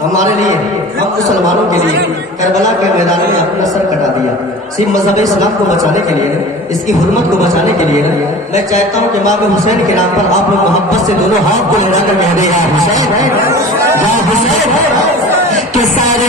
हमारे लिए, हम मुसलमानों के लिए करबला के मैदान में अपना सर कटा दिया। सिर्फ मजहब इस्लाम को बचाने के लिए, इसकी हुर्मत को बचाने के लिए मैं चाहता हूँ कि इमाम हुसैन के नाम पर आप लोग मोहब्बत से दोनों हाथ को लगा कर कह दे या हुसैन या हुसैन के सारे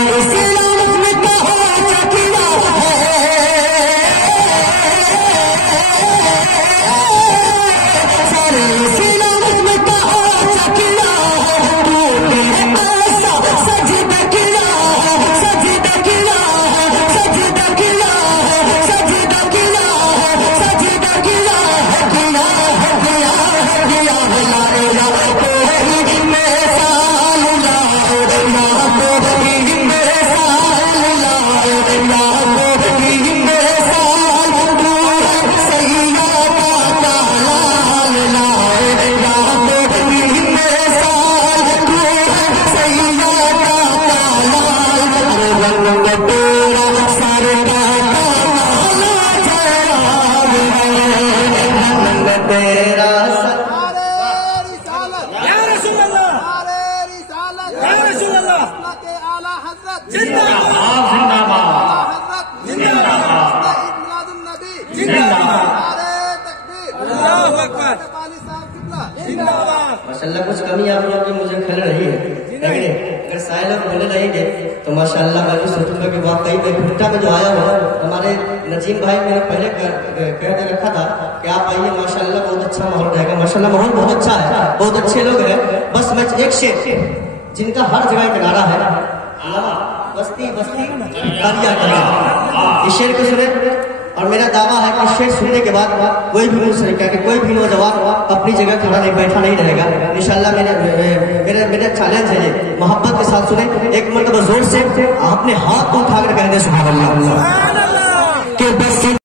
माशाल्लाह कुछ कमी आप लोगों की मुझे खल रही है, लेकिन अगर सारे लोग बोलने लगेंगे तो माशाल्लाह मैं भी सोचूंगा कि वाकई में भुट्टा में जो आया हुआ हमारे नजीम भाई मैंने पहले कह दे रखा था कि आप आइए, माशाल्लाह बहुत अच्छा माहौल रहेगा। माशाल्लाह माहौल बहुत अच्छा है, बहुत अच्छे लोग हैं। बस मैं एक शेर जिनका हर जगह किनारा है, बस्ती बस्ती इस शेर को सुने और मेरा दावा है कि शेर सुनने के बाद कोई भी कोई भी नौजवान अपनी जगह खड़ा नहीं बैठा नहीं रहेगा इंशाल्लाह। मेरा चैलेंज है ये, मोहब्बत के साथ सुने, एक मरतबा जोर से अपने हाथ को उठाकर कह दे सुभान अल्लाह।